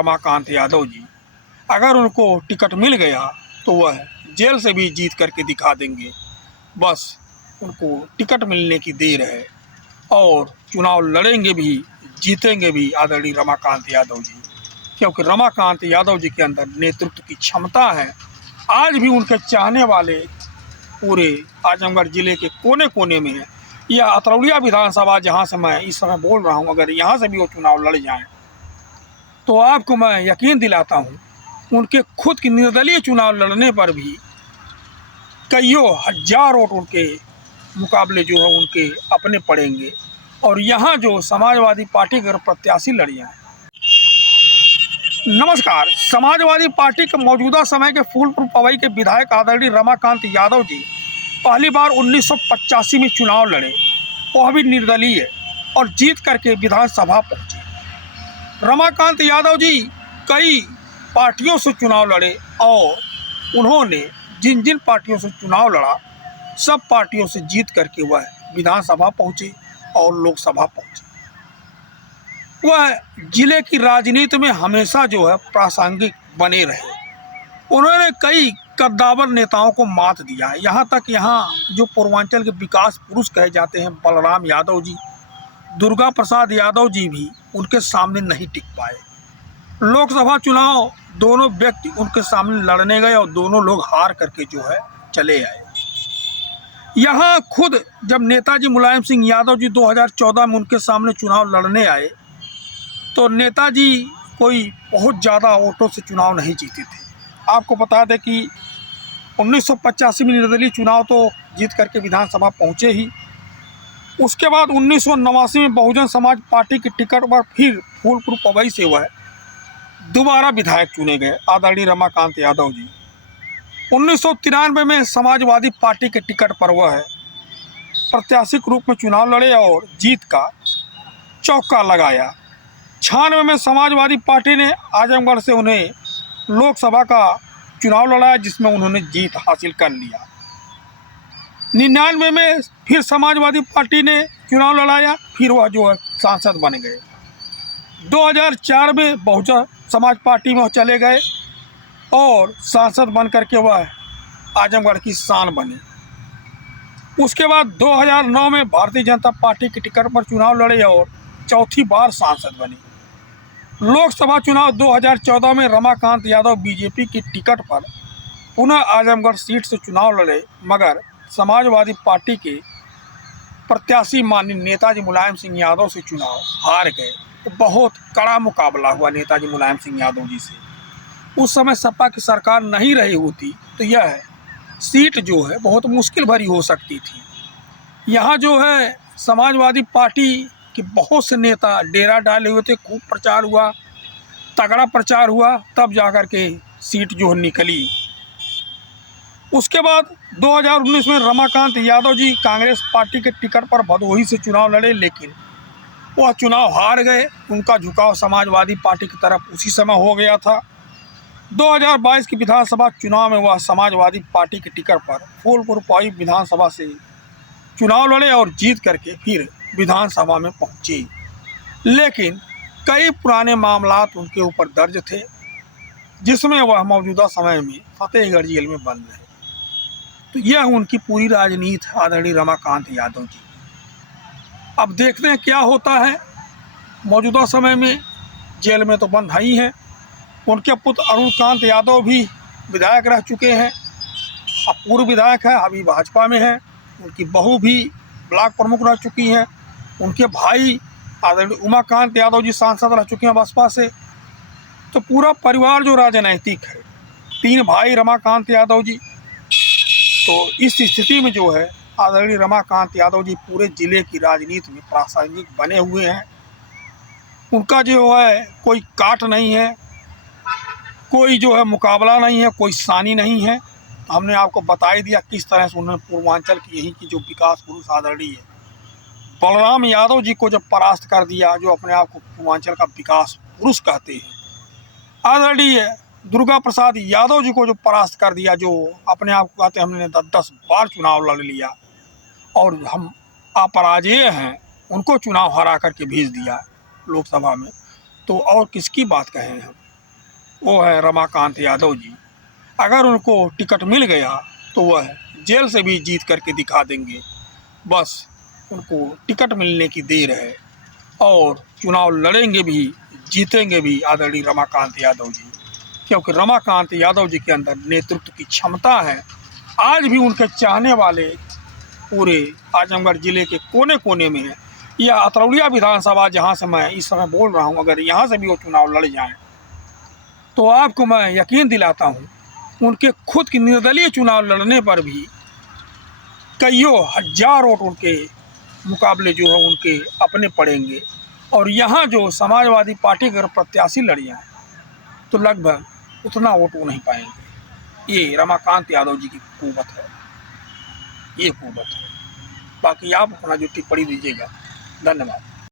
रमाकांत यादव जी, अगर उनको टिकट मिल गया तो वह जेल से भी जीत करके दिखा देंगे। बस उनको टिकट मिलने की देर है और चुनाव लड़ेंगे भी, जीतेंगे भी आदरणीय रमाकांत यादव जी, क्योंकि रमाकांत यादव जी के अंदर नेतृत्व की क्षमता है। आज भी उनके चाहने वाले पूरे आजमगढ़ जिले के कोने कोने में है। यह अतरौलिया विधानसभा जहां से मैं इस समय बोल रहा हूं, अगर यहां से भी वो चुनाव लड़ जाएं तो आपको मैं यकीन दिलाता हूं उनके खुद के निर्दलीय चुनाव लड़ने पर भी कईयों हजार वोट उनके मुकाबले जो है उनके अपने पड़ेंगे। और यहाँ जो समाजवादी पार्टी के प्रत्याशी लड़ जाएं। नमस्कार। समाजवादी पार्टी के मौजूदा समय के फूलपुर पवई के विधायक आदरणीय रमाकांत यादव जी पहली बार 1985 में चुनाव लड़े, वह भी निर्दलीय, और जीत करके विधानसभा पहुंचे। रमाकांत यादव जी कई पार्टियों से चुनाव लड़े और उन्होंने जिन जिन पार्टियों से चुनाव लड़ा सब पार्टियों से जीत करके वह विधानसभा पहुंचे और लोकसभा पहुंचे। वह जिले की राजनीति में हमेशा जो है प्रासंगिक बने रहे। उन्होंने कई कद्दावर नेताओं को मात दिया। यहाँ तक जो पूर्वांचल के विकास पुरुष कहे जाते हैं बलराम यादव जी, दुर्गा प्रसाद यादव जी भी उनके सामने नहीं टिक पाए। लोकसभा चुनाव दोनों व्यक्ति उनके सामने लड़ने गए और दोनों लोग हार करके जो है चले आए। यहाँ खुद जब नेताजी मुलायम सिंह यादव जी 2014 में उनके सामने चुनाव लड़ने आए तो नेताजी कोई बहुत ज़्यादा वोटों से चुनाव नहीं जीते थे। आपको बता दें कि 1985 में निर्दलीय चुनाव तो जीत करके विधानसभा पहुँचे ही। उसके बाद 1989 में बहुजन समाज पार्टी की टिकट पर फिर फूलपुर पवई से वह दोबारा विधायक चुने गए आदरणीय रमाकांत यादव जी। 1993 में समाजवादी पार्टी के टिकट पर वह प्रत्याशी के रूप में चुनाव लड़े और जीत का चौका लगाया। 96 में समाजवादी पार्टी ने आजमगढ़ से उन्हें लोकसभा का चुनाव लड़ाया जिसमें उन्होंने जीत हासिल कर लिया। 99 में फिर समाजवादी पार्टी ने चुनाव लड़ाया, फिर वह जो है सांसद बन गए। 2004 में बहुजन समाज पार्टी में चले गए और सांसद बन करके वह आजमगढ़ की शान बने। उसके बाद 2009 में भारतीय जनता पार्टी की टिकट पर चुनाव लड़े और चौथी बार सांसद बने। लोकसभा चुनाव 2014 में रमाकांत यादव बीजेपी की टिकट पर पुनः आजमगढ़ सीट से चुनाव लड़े, मगर समाजवादी पार्टी के प्रत्याशी माननीय नेताजी मुलायम सिंह यादव से चुनाव हार गए। तो बहुत कड़ा मुकाबला हुआ नेताजी मुलायम सिंह यादव जी से। उस समय सपा की सरकार नहीं रही होती तो यह सीट जो है बहुत मुश्किल भरी हो सकती थी। यहाँ जो है समाजवादी पार्टी के बहुत से नेता डेरा डाले हुए थे, खूब प्रचार हुआ, तगड़ा प्रचार हुआ, तब जाकर के सीट जो निकली। उसके बाद 2019 में रमाकांत यादव जी कांग्रेस पार्टी के टिकट पर भदोही से चुनाव लड़े, लेकिन वह चुनाव हार गए। उनका झुकाव समाजवादी पार्टी की तरफ उसी समय हो गया था। 2022 की विधानसभा चुनाव में वह समाजवादी पार्टी के टिकट पर फूलपुर पवई विधानसभा से चुनाव लड़े और जीत करके फिर विधानसभा में पहुंचे। लेकिन कई पुराने मामलात उनके ऊपर दर्ज थे जिसमें वह मौजूदा समय में फतेहगढ़ जेल में बंद रहे। तो यह उनकी पूरी राजनीति आदरणीय रमाकांत यादव जी। अब देखते हैं क्या होता है। मौजूदा समय में जेल में तो बंद ही हैं। उनके पुत्र अरुणकांत यादव भी विधायक रह चुके हैं, अब पूर्व विधायक है, अभी भाजपा में है। उनकी बहू भी ब्लॉक प्रमुख रह चुकी हैं। उनके भाई आदरणीय उमाकांत यादव जी सांसद रह चुके हैं बसपा से। तो पूरा परिवार जो राजनैतिक है, 3 भाई रमाकांत यादव जी। तो इस स्थिति में जो है आदरणीय रमाकांत यादव जी पूरे जिले की राजनीति में प्रासंगिक बने हुए हैं। उनका जो है कोई काट नहीं है, कोई जो है मुकाबला नहीं है, कोई सानी नहीं है। हमने आपको बता ही दिया किस तरह से उन्होंने पूर्वांचल की यहीं की जो विकास पुरुष आदरणीय बलराम यादव जी को जब परास्त कर दिया, जो अपने आप को पूर्वांचल का विकास पुरुष कहते हैं। आदरणीय दुर्गा प्रसाद यादव जी को जो परास्त कर दिया, जो अपने आप को कहते हैं हमने 10 बार चुनाव लड़ लिया और हम अपराजेय हैं, उनको चुनाव हरा करके भेज दिया लोकसभा में। तो और किसकी बात कहें हम। वो है रमाकांत यादव जी। अगर उनको टिकट मिल गया तो वह जेल से भी जीत करके दिखा देंगे। बस उनको टिकट मिलने की देर है और चुनाव लड़ेंगे भी, जीतेंगे भी आदरणीय रमाकांत यादव जी, क्योंकि रमाकांत यादव जी के अंदर नेतृत्व की क्षमता है। आज भी उनके चाहने वाले पूरे आजमगढ़ जिले के कोने कोने में है। यह अतरौलिया विधानसभा जहां से मैं इस समय बोल रहा हूं, अगर यहां से भी वो चुनाव लड़ जाएं तो आपको मैं यकीन दिलाता हूं उनके खुद की निर्दलीय चुनाव लड़ने पर भी कईयों हजार वोट उनके मुकाबले जो है उनके अपने पड़ेंगे। और यहाँ जो समाजवादी पार्टी के अगर प्रत्याशी लड़ जाएं तो लगभग उतना वोट वो नहीं पाएंगे। ये रमाकांत यादव जी की कुव्वत है, ये कुव्वत है। बाकी आप अपना जो टिप्पणी दीजिएगा। धन्यवाद।